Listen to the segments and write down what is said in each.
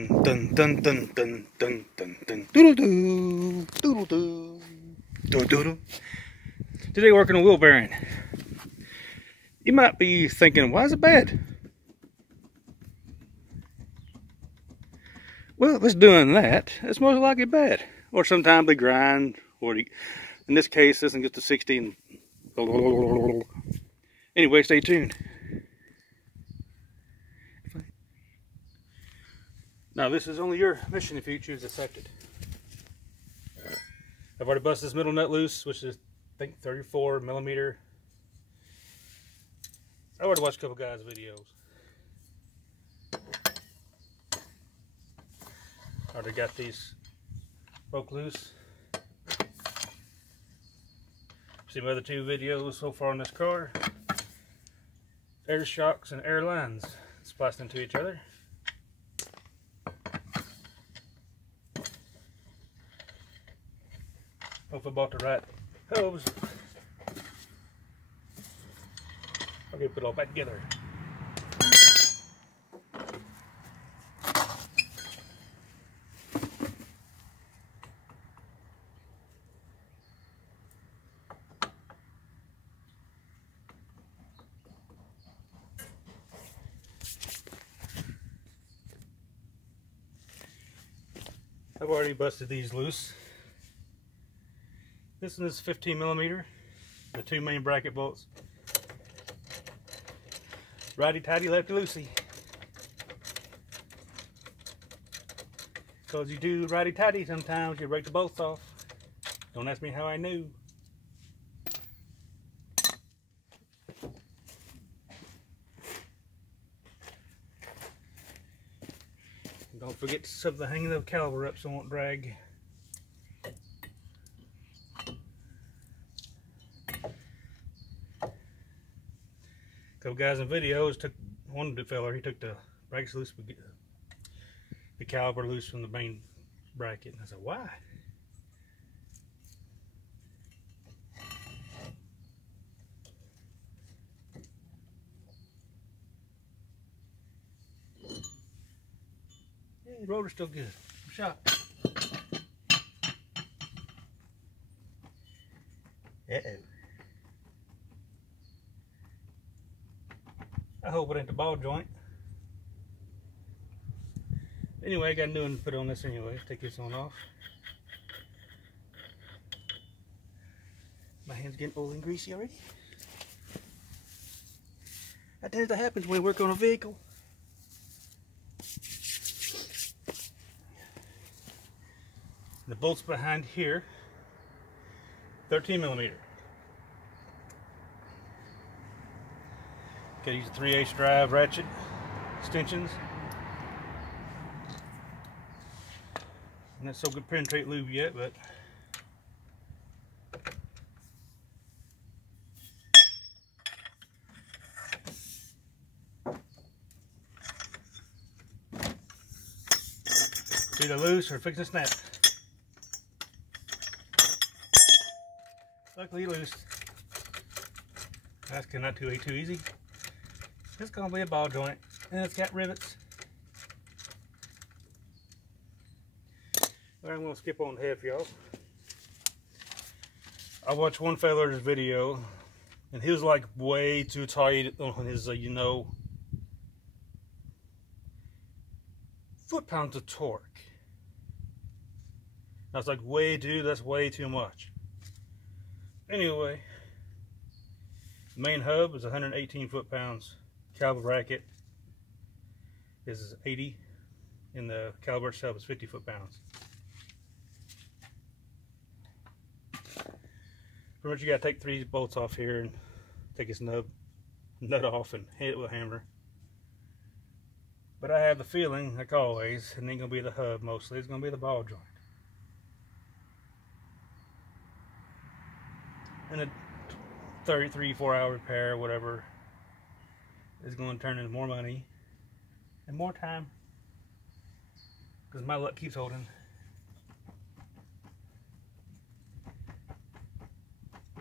Dun dun dun dun dun dun dun doodle doo doodle doo doodle doodle. Today working on wheel bearing. You might be thinking, why is it bad? Well, if it's doing that, it's most likely bad. Or sometimes they grind, or in this case, this one gets to 60 and anyway, stay tuned. Now, this is only your mission if you choose to accept it. I've already busted this middle nut loose, which is, I think, 34 millimeter. I already watched a couple guys' videos. Already got these broke loose. See my other two videos so far on this car. Air shocks and air lines spliced into each other. Hope I bought the right hubs. I'll get it all back together. I've already busted these loose. This one is 15 millimeter, the two main bracket bolts. Righty tighty, lefty loosey. Because you do righty tighty, sometimes you break the bolts off. Don't ask me how I knew. Don't forget to shove the hanging of the caliper up so it won't drag. Couple guys in videos took one fella, he took the brakes loose, the caliper loose from the main bracket. And I said, why? Yeah, the rotor's still good. I'm shocked. Uh-oh. I hope it ain't the ball joint. Anyway, I got a new one to put on this anyway. Take this one off. My hand's getting old and greasy already. That tends to happen when we work on a vehicle. The bolts behind here, 13 millimeter. Gotta use a 3/8 drive ratchet extensions. Not so good penetrate lube yet, but it's either loose or fixing to snap. Luckily loose. That's not too easy. It's gonna be a ball joint, and it's got rivets. I'm gonna skip on half, y'all. I watched one fella's video, and he was like way too tight on his, foot-pounds of torque. I was like, that's way too much. Anyway, the main hub is 118 foot-pounds. Caliper bracket is 80, and the caliper itself is 50 foot-pounds. Pretty much you gotta take 3 bolts off here and take this nut off and hit it with a hammer. But I have the feeling, like always, it ain't gonna be the hub mostly, it's gonna be the ball joint. And a 33-4 hour repair, whatever, is going to turn into more money and more time, because my luck keeps holding.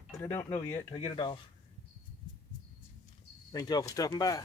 But I don't know yet till I get it off. Thank y'all for stopping by.